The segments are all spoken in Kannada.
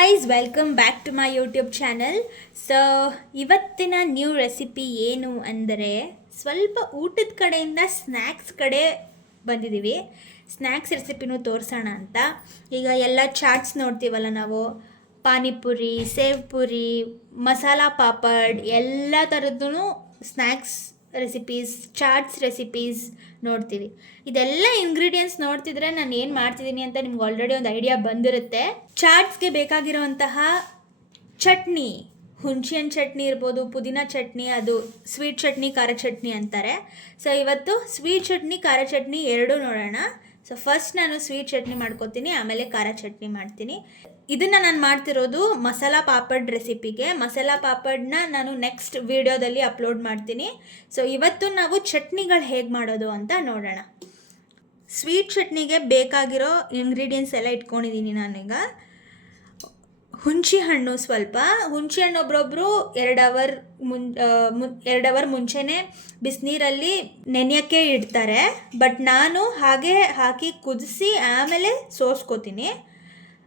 Guys, welcome back to my YouTube channel. So ಇವತ್ತಿನ ನ್ಯೂ ರೆಸಿಪಿ ಏನು ಅಂದರೆ ಸ್ವಲ್ಪ ಊಟದ ಕಡೆಯಿಂದ ಸ್ನ್ಯಾಕ್ಸ್ ಕಡೆ ಬಂದಿದ್ದೀವಿ. ಸ್ನ್ಯಾಕ್ಸ್ ರೆಸಿಪಿನೂ ತೋರಿಸೋಣ ಅಂತ. ಈಗ ಎಲ್ಲ ಚಾಟ್ಸ್ ನೋಡ್ತೀವಲ್ಲ ನಾವು, ಪಾನಿಪುರಿ, ಸೇವ್ ಪುರಿ, ಮಸಾಲ ಪಾಪಡ್, ಎಲ್ಲ ಥರದ್ದು ಸ್ನ್ಯಾಕ್ಸ್ ರೆಸಿಪೀಸ್, ಚಾಟ್ಸ್ ರೆಸಿಪೀಸ್ ನೋಡ್ತೀವಿ. ಇದೆಲ್ಲ ಇಂಗ್ರೀಡಿಯೆಂಟ್ಸ್ ನೋಡ್ತಿದ್ರೆ ನಾನು ಏನು ಮಾಡ್ತಿದ್ದೀನಿ ಅಂತ ನಿಮ್ಗೆ ಆಲ್ರೆಡಿ ಒಂದು ಐಡಿಯಾ ಬಂದಿರುತ್ತೆ. ಚಾಟ್ಸ್ಗೆ ಬೇಕಾಗಿರುವಂತಹ ಚಟ್ನಿ, ಹುಣಸೆಹಣ್ಣು ಚಟ್ನಿ ಇರ್ಬೋದು, ಪುದೀನ ಚಟ್ನಿ, ಅದು ಸ್ವೀಟ್ ಚಟ್ನಿ, ಖಾರ ಚಟ್ನಿ ಅಂತಾರೆ. ಸೊ ಇವತ್ತು ಸ್ವೀಟ್ ಚಟ್ನಿ, ಖಾರ ಚಟ್ನಿ ಎರಡೂ ನೋಡೋಣ. ಸೊ ಫಸ್ಟ್ ನಾನು ಸ್ವೀಟ್ ಚಟ್ನಿ ಮಾಡ್ಕೊತೀನಿ, ಆಮೇಲೆ ಖಾರ ಚಟ್ನಿ ಮಾಡ್ತೀನಿ. ಇದನ್ನು ನಾನು ಮಾಡ್ತಿರೋದು ಮಸಾಲ ಪಾಪಡ್ ರೆಸಿಪಿಗೆ. ಮಸಾಲ ಪಾಪಡ್ನ ನಾನು ನೆಕ್ಸ್ಟ್ ವಿಡಿಯೋದಲ್ಲಿ ಅಪ್ಲೋಡ್ ಮಾಡ್ತೀನಿ. ಸೊ ಇವತ್ತು ನಾವು ಚಟ್ನಿಗಳು ಹೇಗೆ ಮಾಡೋದು ಅಂತ ನೋಡೋಣ. ಸ್ವೀಟ್ ಚಟ್ನಿಗೆ ಬೇಕಾಗಿರೋ ಇಂಗ್ರೀಡಿಯೆಂಟ್ಸ್ ಎಲ್ಲ ಇಟ್ಕೊಂಡಿದ್ದೀನಿ ನಾನೀಗ. ಹುಣಸೆ ಹಣ್ಣು ಸ್ವಲ್ಪ, ಹುಣಸೆ ಹಣ್ಣು ಒಬ್ರೊಬ್ರು 2 ಅವರ್ ಮುಂಚೆನೇ ಬಿಸಿನೀರಲ್ಲಿ ನೆನೆಯೋಕ್ಕೆ ಇಡ್ತಾರೆ. ಬಟ್ ನಾನು ಹಾಗೆ ಹಾಕಿ ಕುದಿಸಿ ಆಮೇಲೆ ಸೋಸ್ಕೋತೀನಿ.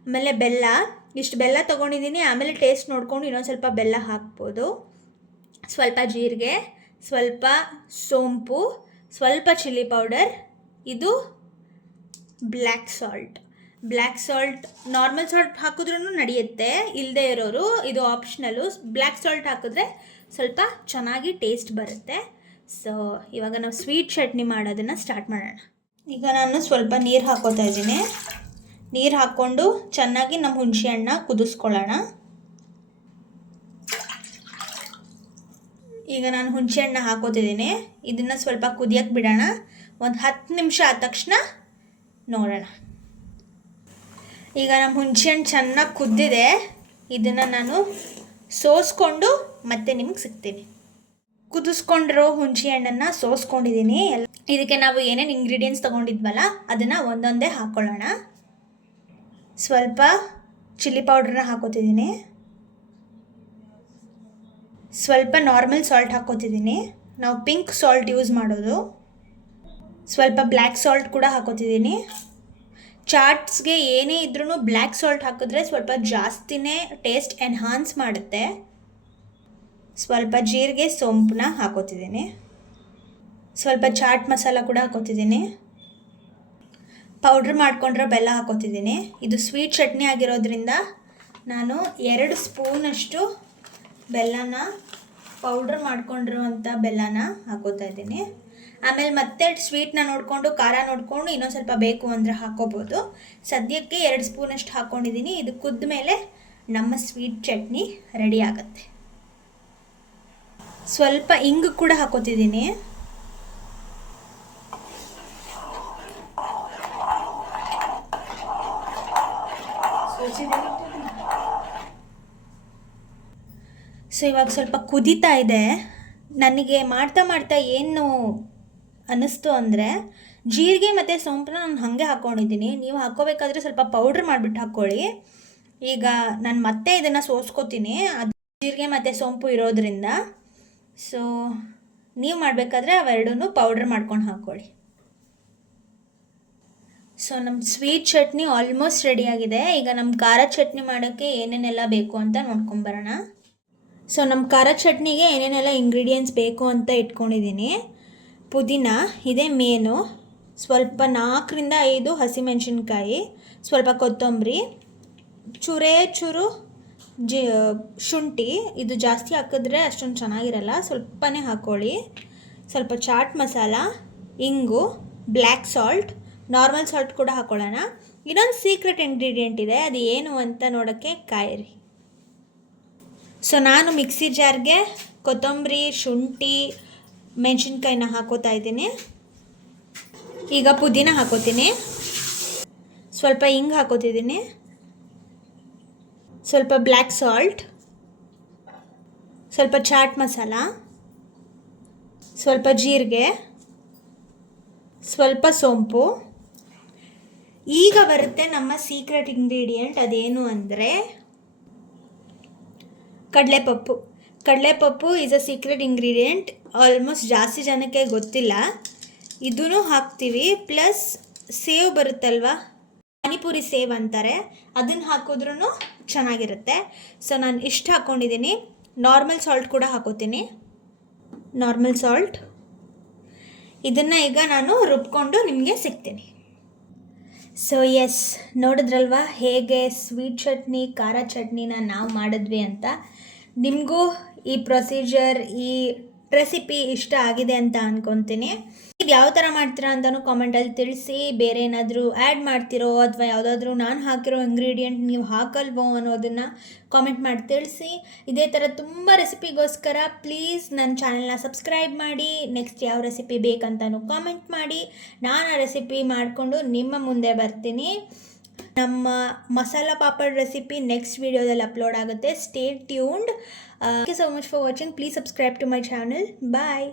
ಆಮೇಲೆ ಬೆಲ್ಲ, ಇಷ್ಟು ಬೆಲ್ಲ ತೊಗೊಂಡಿದ್ದೀನಿ. ಆಮೇಲೆ ಟೇಸ್ಟ್ ನೋಡ್ಕೊಂಡು ಇನ್ನೊಂದು ಸ್ವಲ್ಪ ಬೆಲ್ಲ ಹಾಕ್ಬೋದು. ಸ್ವಲ್ಪ ಜೀರಿಗೆ, ಸ್ವಲ್ಪ ಸೋಂಪು, ಸ್ವಲ್ಪ ಚಿಲ್ಲಿ ಪೌಡರ್, ಇದು ಬ್ಲ್ಯಾಕ್ ಸಾಲ್ಟ್. ನಾರ್ಮಲ್ ಸಾಲ್ಟ್ ಹಾಕಿದ್ರೂ ನಡೆಯುತ್ತೆ, ಇಲ್ಲದೆ ಇರೋರು ಇದು ಆಪ್ಷನಲ್ಲು. ಬ್ಲ್ಯಾಕ್ ಸಾಲ್ಟ್ ಹಾಕಿದ್ರೆ ಸ್ವಲ್ಪ ಚೆನ್ನಾಗಿ ಟೇಸ್ಟ್ ಬರುತ್ತೆ. ಸೊ ಇವಾಗ ನಾವು ಸ್ವೀಟ್ ಚಟ್ನಿ ಮಾಡೋದನ್ನು ಸ್ಟಾರ್ಟ್ ಮಾಡೋಣ. ಈಗ ನಾನು ಸ್ವಲ್ಪ ನೀರು ಹಾಕೋತಾ ಇದ್ದೀನಿ. ನೀರು ಹಾಕ್ಕೊಂಡು ಚೆನ್ನಾಗಿ ನಮ್ಮ ಹುಣಸೆ ಹಣ್ಣನ್ನ ಕುದಿಸ್ಕೊಳ್ಳೋಣ. ಈಗ ನಾನು ಹುಣಸೆ ಹಣ್ಣು ಹಾಕೋತಿದ್ದೀನಿ. ಇದನ್ನು ಸ್ವಲ್ಪ ಕುದಿಯೋಕ್ಕೆ ಬಿಡೋಣ. ಒಂದು 10 ನಿಮಿಷ ಆದ ತಕ್ಷಣ ನೋಡೋಣ. ಈಗ ನಮ್ಮ ಹುಣಸೆ ಹಣ್ಣು ಚೆನ್ನಾಗಿ ಕುದ್ದಿದೆ. ಇದನ್ನು ನಾನು ಸೋಸ್ಕೊಂಡು ಮತ್ತೆ ನಿಮ್ಗೆ ಸಿಗ್ತೀನಿ. ಕುದಿಸ್ಕೊಂಡಿರೋ ಹುಣಸೆ ಹಣ್ಣನ್ನು ಸೋಸ್ಕೊಂಡಿದ್ದೀನಿ. ಇದಕ್ಕೆ ನಾವು ಏನೇನು ಇಂಗ್ರೀಡಿಯೆಂಟ್ಸ್ ತೊಗೊಂಡಿದ್ವಲ್ಲ ಅದನ್ನು ಒಂದೊಂದೇ ಹಾಕ್ಕೊಳ್ಳೋಣ. ಸ್ವಲ್ಪ ಚಿಲ್ಲಿ ಪೌಡ್ರನ್ನ ಹಾಕೋತಿದ್ದೀನಿ. ಸ್ವಲ್ಪ ನಾರ್ಮಲ್ ಸಾಲ್ಟ್ ಹಾಕೋತಿದ್ದೀನಿ. ನಾವು ಪಿಂಕ್ ಸಾಲ್ಟ್ ಯೂಸ್ ಮಾಡೋದು. ಸ್ವಲ್ಪ ಬ್ಲ್ಯಾಕ್ ಸಾಲ್ಟ್ ಕೂಡ ಹಾಕೋತಿದ್ದೀನಿ. ಚಾಟ್ಸ್ಗೆ ಏನೇ ಇದ್ರೂ ಬ್ಲ್ಯಾಕ್ ಸಾಲ್ಟ್ ಹಾಕಿದ್ರೆ ಸ್ವಲ್ಪ ಜಾಸ್ತಿನೇ ಟೇಸ್ಟ್ ಎನ್ಹಾನ್ಸ್ ಮಾಡುತ್ತೆ. ಸ್ವಲ್ಪ ಜೀರಿಗೆ, ಸೋಂಪನ್ನ ಹಾಕೋತಿದ್ದೀನಿ. ಸ್ವಲ್ಪ ಚಾಟ್ ಮಸಾಲ ಕೂಡ ಹಾಕೋತಿದ್ದೀನಿ. ಪೌಡ್ರ್ ಮಾಡ್ಕೊಂಡಿರೋ ಬೆಲ್ಲ ಹಾಕೋತಿದ್ದೀನಿ. ಇದು ಸ್ವೀಟ್ ಚಟ್ನಿ ಆಗಿರೋದ್ರಿಂದ ನಾನು 2 ಸ್ಪೂನಷ್ಟು ಬೆಲ್ಲನ, ಪೌಡ್ರ್ ಮಾಡ್ಕೊಂಡಿರೋವಂಥ ಬೆಲ್ಲನ ಹಾಕೋತಾ ಇದ್ದೀನಿ. ಆಮೇಲೆ ಮತ್ತೆ ಸ್ವೀಟ್ನ ನೋಡಿಕೊಂಡು, ಖಾರ ನೋಡಿಕೊಂಡು ಇನ್ನೊಂದು ಸ್ವಲ್ಪ ಬೇಕು ಅಂದರೆ ಹಾಕೋಬೋದು. ಸದ್ಯಕ್ಕೆ 2 ಸ್ಪೂನಷ್ಟು ಹಾಕ್ಕೊಂಡಿದ್ದೀನಿ. ಇದು ಕುದ್ದ ಮೇಲೆ ನಮ್ಮ ಸ್ವೀಟ್ ಚಟ್ನಿ ರೆಡಿ ಆಗುತ್ತೆ. ಸ್ವಲ್ಪ ಇಂಗು ಕೂಡ ಹಾಕೋತಿದ್ದೀನಿ. ಸೊ ಇವಾಗ ಸ್ವಲ್ಪ ಕುದೀತಾ ಇದೆ. ನನಗೆ ಮಾಡ್ತಾ ಏನು ಅನ್ನಿಸ್ತು ಅಂದರೆ, ಜೀರಿಗೆ ಮತ್ತು ಸೋಂಪನ್ನ ನಾನು ಹಾಗೆ ಹಾಕ್ಕೊಂಡಿದ್ದೀನಿ. ನೀವು ಹಾಕ್ಕೋಬೇಕಾದ್ರೆ ಸ್ವಲ್ಪ ಪೌಡ್ರ್ ಮಾಡಿಬಿಟ್ಟು ಹಾಕ್ಕೊಳ್ಳಿ. ಈಗ ನಾನು ಮತ್ತೆ ಇದನ್ನು ಸೋಸ್ಕೋತೀನಿ, ಅದು ಜೀರಿಗೆ ಮತ್ತು ಸೋಂಪು ಇರೋದ್ರಿಂದ. ಸೊ ನೀವು ಮಾಡಬೇಕಾದ್ರೆ ಅವೆರಡೂ ಪೌಡ್ರ್ ಮಾಡ್ಕೊಂಡು ಹಾಕ್ಕೊಳ್ಳಿ. ಸೊ ನಮ್ಮ ಸ್ವೀಟ್ ಚಟ್ನಿ ಆಲ್ಮೋಸ್ಟ್ ರೆಡಿಯಾಗಿದೆ. ಈಗ ನಮ್ಮ ಖಾರ ಚಟ್ನಿ ಮಾಡೋಕ್ಕೆ ಏನೇನೆಲ್ಲ ಬೇಕು ಅಂತ ನೋಡ್ಕೊಂಬರೋಣ. ಸೊ ನಮ್ಮ ಖಾರ ಚಟ್ನಿಗೆ ಏನೇನೆಲ್ಲ ಇಂಗ್ರೀಡಿಯೆಂಟ್ಸ್ ಬೇಕು ಅಂತ ಇಟ್ಕೊಂಡಿದ್ದೀನಿ. ಪುದೀನ ಇದೇ ಮೇನು, ಸ್ವಲ್ಪ 4ರಿಂದ 5 ಹಸಿಮೆಣಸಿನ್ಕಾಯಿ, ಸ್ವಲ್ಪ ಕೊತ್ತಂಬರಿ, ಚೂರು ಶುಂಠಿ. ಇದು ಜಾಸ್ತಿ ಹಾಕಿದ್ರೆ ಅಷ್ಟೊಂದು ಚೆನ್ನಾಗಿರಲ್ಲ, ಸ್ವಲ್ಪನೇ ಹಾಕ್ಕೊಳ್ಳಿ. ಸ್ವಲ್ಪ ಚಾಟ್ ಮಸಾಲ, ಇಂಗು, ಬ್ಲ್ಯಾಕ್ ಸಾಲ್ಟ್, ನಾರ್ಮಲ್ ಸಾಲ್ಟ್ ಕೂಡ ಹಾಕ್ಕೊಳ್ಳೋಣ. ಇನ್ನೊಂದು ಸೀಕ್ರೆಟ್ ಇಂಗ್ರೀಡಿಯೆಂಟ್ ಇದೆ, ಅದು ಏನು ಅಂತ ನೋಡೋಕ್ಕೆ ಕಾಯಿರಿ. ಸೊ ನಾನು ಮಿಕ್ಸಿ ಜಾರ್ಗೆ ಕೊತ್ತಂಬರಿ, ಶುಂಠಿ, ಮೆಣಸಿನ್ಕಾಯಿನ ಹಾಕೋತಾ ಇದ್ದೀನಿ. ಈಗ ಪುದೀನ ಹಾಕೋತೀನಿ. ಸ್ವಲ್ಪ ಹಿಂಗೆ ಹಾಕೋತಿದ್ದೀನಿ. ಸ್ವಲ್ಪ ಬ್ಲ್ಯಾಕ್ ಸಾಲ್ಟ್, ಸ್ವಲ್ಪ ಚಾಟ್ ಮಸಾಲ, ಸ್ವಲ್ಪ ಜೀರಿಗೆ, ಸ್ವಲ್ಪ ಸೋಂಪು. ಈಗ ಬರುತ್ತೆ ನಮ್ಮ ಸೀಕ್ರೆಟ್ ಇಂಗ್ರೀಡಿಯೆಂಟ್. ಅದೇನು ಅಂದರೆ ಕಡಲೆಪಪ್ಪು is a secret ingredient. Almost ಜಾಸ್ತಿ ಜನಕ್ಕೆ ಗೊತ್ತಿಲ್ಲ. ಇದೂ ಹಾಕ್ತೀವಿ. ಪ್ಲಸ್ ಸೇವ್ ಬರುತ್ತಲ್ವ, ಪಾನಿಪುರಿ ಸೇವ್ ಅಂತಾರೆ, ಅದನ್ನು ಹಾಕಿದ್ರೂ ಚೆನ್ನಾಗಿರುತ್ತೆ. ಸೊ ನಾನು ಇಷ್ಟು ಹಾಕ್ಕೊಂಡಿದ್ದೀನಿ. ನಾರ್ಮಲ್ ಸಾಲ್ಟ್ ಕೂಡ ಹಾಕೋತೀನಿ, ನಾರ್ಮಲ್ ಸಾಲ್ಟ್. ಇದನ್ನು ಈಗ ನಾನು ರುಬ್ಕೊಂಡು ನಿಮಗೆ ಸಿಗ್ತೀನಿ. ಸೊ ಎಸ್, ನೋಡಿದ್ರಲ್ವ ಹೇಗೆ ಸ್ವೀಟ್ ಚಟ್ನಿ ಖಾರ ಚಟ್ನಿನ ನಾವು ಮಾಡಿದ್ವಿ ಅಂತ. ನಿಮಗೂ ಈ ಪ್ರೊಸೀಜರ್, ಈ ರೆಸಿಪಿ ಇಷ್ಟ ಆಗಿದೆ ಅಂತ ಅಂದ್ಕೊತೀನಿ. ಇದು ಯಾವ ಥರ ಮಾಡ್ತೀರಾ ಅಂತಲೂ ಕಾಮೆಂಟಲ್ಲಿ ತಿಳಿಸಿ. ಬೇರೆ ಏನಾದರೂ ಆ್ಯಡ್ ಮಾಡ್ತಿರೋ ಅಥವಾ ಯಾವುದಾದ್ರೂ ನಾನು ಹಾಕಿರೋ ಇಂಗ್ರೀಡಿಯೆಂಟ್ ನೀವು ಹಾಕಲ್ವೋ ಅನ್ನೋದನ್ನು ಕಾಮೆಂಟ್ ಮಾಡಿ ತಿಳಿಸಿ. ಇದೇ ಥರ ತುಂಬ ರೆಸಿಪಿಗೋಸ್ಕರ ಪ್ಲೀಸ್ ನನ್ನ ಚಾನೆಲ್ನ ಸಬ್ಸ್ಕ್ರೈಬ್ ಮಾಡಿ. ನೆಕ್ಸ್ಟ್ ಯಾವ ರೆಸಿಪಿ ಬೇಕಂತಲೂ ಕಾಮೆಂಟ್ ಮಾಡಿ. ನಾನು ಆ ರೆಸಿಪಿ ಮಾಡಿಕೊಂಡು ನಿಮ್ಮ ಮುಂದೆ ಬರ್ತೀನಿ. ನಮ್ಮ ಮಸಾಲ ಪಾಪಡ್ ರೆಸಿಪಿ ನೆಕ್ಸ್ಟ್ ವಿಡಿಯೋದಲ್ಲಿ ಅಪ್ಲೋಡ್ ಆಗುತ್ತೆ. Stay tuned. Thank you so much for watching. Please subscribe to my channel. Bye.